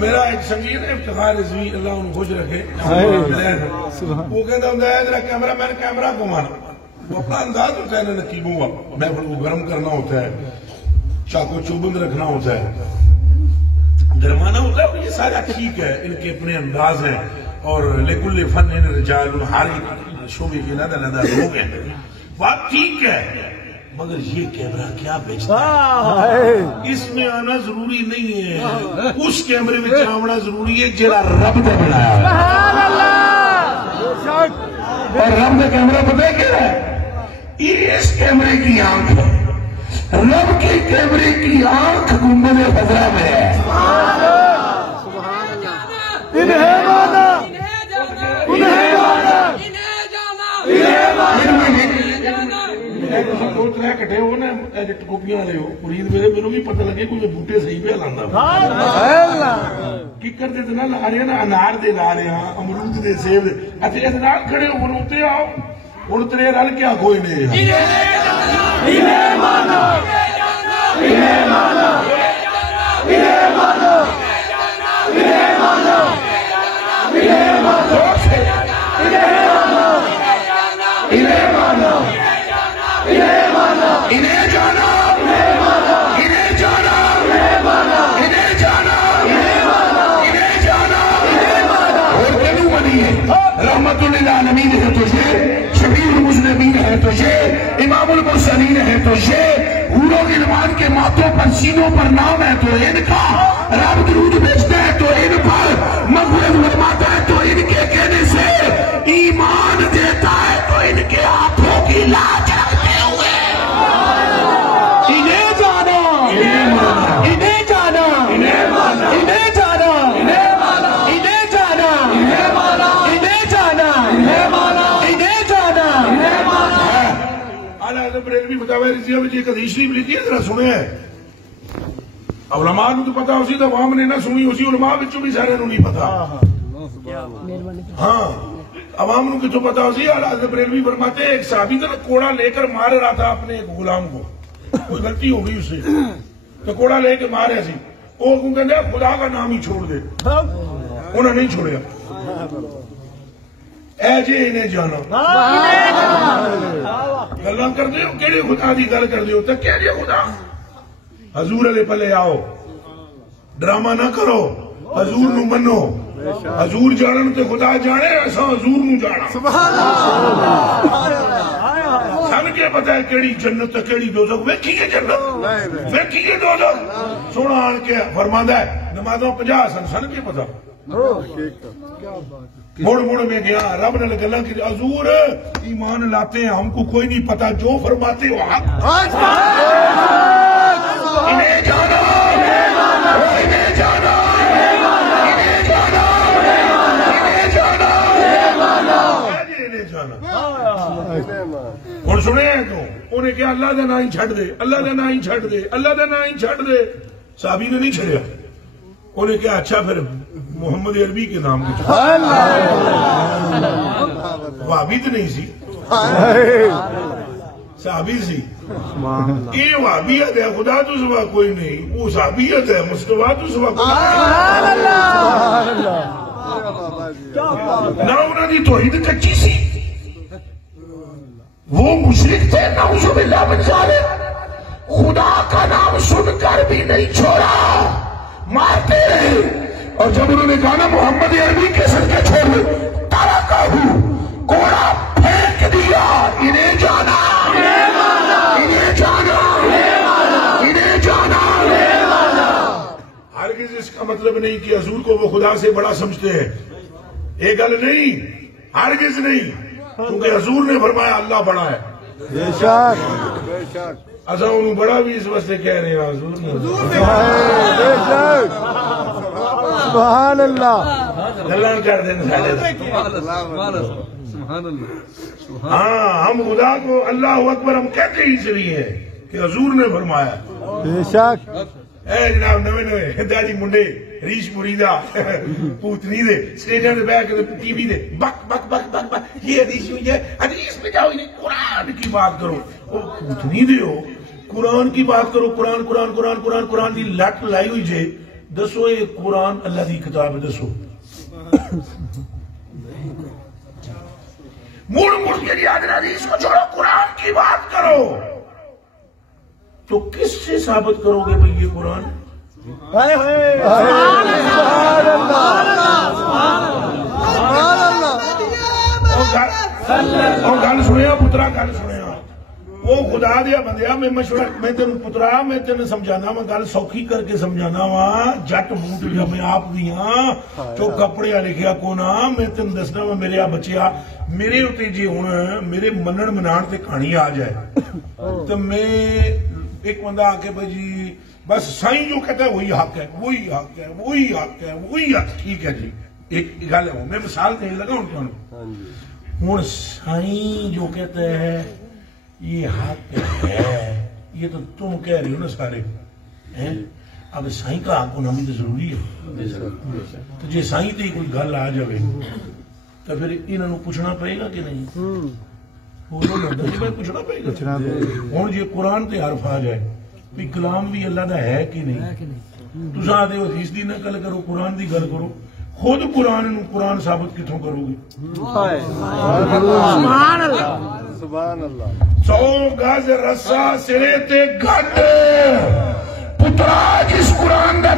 میرا ایک سنگین افتخار رضوی اللہ انہوں خوش رکھے وہ کہتا ہوں ذرا کیمرہ مین کیمرہ گھمانا وہ اپنا انداز ہوتا ہے نقیبوں کا محفل کو گرم کرنا ہوتا ہے چاقو چوبند رکھنا ہوتا ہے گرمانا ہوتا ہے یہ سارا ٹھیک ہے ان کے اپنے انداز ہیں اور لکل فن رجال ہر شعبے کے علیحدہ لوگ ہیں بات ٹھیک ہے مگر یہ کیمرہ کیا بیچتا ہے اس میں آنا ضروری نہیں ہے اس کیمرے میں آنا ضروری ہے جڑا رب نے بنایا اور رب نے کیمرہ پتہ ہے کیا ہے یہ اس کیمرے کی آنکھ ہے رب کے کیمرے کی آنکھ گنبد خضرا میں ہے انہیں مانا انہیں مانا انہیں مانا دو ترے کٹے ہو نا ٹکوپیاں والے ہو مرید میرے میرے بھی پتہ لگے کوئی بوٹے صحیح پہ لانا ککر دے نا لا رہے نا انار دے لا رہے ہیں امرود دے سیب دے اچھا اس نال کھڑے ہو بنوتے آؤ ہن تیرے رل کیا کوئی نہیں انہیں مانا انہیں مانا انہیں مانا انہیں مانا انہیں مانا انہیں مانا انہیں جانا انہیں جانا انہیں جانا انہیں جانا اور تینو بنی ہے رحمت للعالمین ہے تجھے شفیع المذنبین ہے تجھے امام المرسلین ہے تجھے حور و غلمان کے ماتھوں پر سینوں پر نام ہے تو ان کا رب درود بھیجتا ہے تو ان پر مغفرت فرماتا ہے تو ان کے کہنے سے ایمان دیتا ہے تو ان کے ہاتھوں کی لاج رکھتے ہوئے انہیں جانا انہیں جانا انہیں مانا انہیں جانا انہیں مانا انہیں جانا انہیں مانا انہیں جانا انہیں مانا انہیں جانا انہیں مانا اعلیٰ حضرت بریلوی فتاوی رضیہ میں ایک حدیث شریف لکھی ہے ذرا سنے ہے علماء کو تو پتا اسی تو عوام نے نہ سنی اسی علماء بچوں بھی سارے نہیں پتا ہاں عوام کو تو پتا اسی اعلیٰ حضرت بریلوی فرماتے ہیں ایک صحابی تھا کوڑا لے کر مار رہا تھا اپنے ایک غلام کو کوئی غلطی ہو گئی اسے تو کوڑا لے کے مارے سی وہ کہتے ہیں خدا کا نام ہی چھوڑ دے انہوں نے نہیں چھوڑیا اے جے انہیں جانا گلاں کر دے ہو کیڑے خدا دی گل کر دے ہو تو کہڑے خدا حضور علیہ پلے آؤ ڈرامہ نہ کرو حضور نو منو حضور جانن تے خدا جانے ایسا حضور نو جانا سن کے پتا ہے کیڑی جنت تے کیڑی دوزخ ویکھیے جنت ویکھیے دوزخ سونا آن کے فرماندا ہے نمازوں 50 سن کے پتا موڑ موڑ میں گیا رب نے گلاں کی حضور ایمان لاتے ہیں ہم کو کوئی نہیں پتا جو فرماتے ہو حق انہیں جانا انہیں جانا اور سنے ہیں تو انہیں کیا اللہ دے نام ہی چھڑ دے اللہ دے نام ہی چھڑ دے اللہ دے نام ہی چھڑ دے صحابی نے نہیں چھڑیا انہیں کیا اچھا پھر محمد عربی کے نام کی وہابی تو نہیں سی صحابی سی یہ وہابیت ہے خدا تو سوا کوئی نہیں وہ صحابیت ہے مصطفیٰ تو سوا کوئی نہ انہوں نے توحید کچی سی وہ مشرک تھے نعوذ باللہ من ذالک خدا کا نام سن کر بھی نہیں چھوڑا مارتے رہے اور جب انہوں نے کہا نا محمد عربی کے صدقے چھوڑ ترکہ کوڑا پھینک دیا انہیں جانا انہیں جانا انہیں جانا ہرگز اس کا مطلب نہیں کہ حضور کو وہ خدا سے بڑا سمجھتے ہیں یہ گل نہیں ہرگز نہیں کیونکہ حضور نے فرمایا اللہ بڑا ہے بے شک اصا انہوں بڑا بھی اس واسطے کہہ رہے ہیں حضور نے سبحان اللہ گلان کر دیں ہاں ہم خدا کو اللہ اکبر ہم کہتے ہی اس لیے ہیں کہ حضور نے فرمایا بے شک اے جناب نوے نوے داڑی منڈے ریش مریدہ پوتنی دے سٹیجن دے بیک ٹی وی دے بک بک بک بک بک یہ حدیث ہوئی ہے حدیث پہ جاؤ انہیں قرآن کی بات کرو وہ پوتنی دے ہو قرآن کی بات کرو قرآن قرآن قرآن قرآن قرآن دی لٹ لائی ہوئی جے دسو یہ قرآن اللہ دی کتاب ہے، دسو مڑ مڑ کے ریاض حدیث کو چھوڑو، قرآن کی بات کرو، تو کس سے ثابت کرو گے بھئی یہ قرآن؟ گل سنیا پترا، گل سنیا، وہ خدا دیا بندیا میں مشورہ، میں تین پترا میں تین سمجھانا وا، گل سوکھی کر کے سمجھانا وا، جٹ بوٹ لیا میں آپ بھی ہاں تو کپڑے لکھیا کو نا، میں تین دسنا وا میرے بچیا، میرے اتنے جی ہوں میرے منن منان تے کہانی آ جائے تو میں ایک بندہ آ کے بھائی جی بس سائیں جو کہتا ہے وہی حق ہے، وہی حق ہے، وہی حق ہے، وہی حق، ٹھیک ہے جی، ایک گل ہے، میں مثال دینے لگا ان کو، ہوں سائیں جو کہتا ہے یہ حق ہے، یہ تو تم کہہ رہی ہو نا سارے، اب سائیں کا حق ہونا بھی تو ضروری ہے، تو جی سائیں تے کوئی گل آ جائے تو پھر انہوں پوچھنا پڑے گا کہ نہیں؟ پوچھنا پڑے گا۔ ہوں جی قرآن تے حرف آ جائے بھی کلام بھی اللہ دا ہے کہ نہیں، تساں آدھے حدیث دی نہ گل کرو، قرآن دی گل کرو، خود قرآن قرآن ثابت کتوں کرو گے؟ سبحان اللہ، سبحان اللہ۔ 100 گز رسا سرے تے گھٹ، پترا جس قرآن دا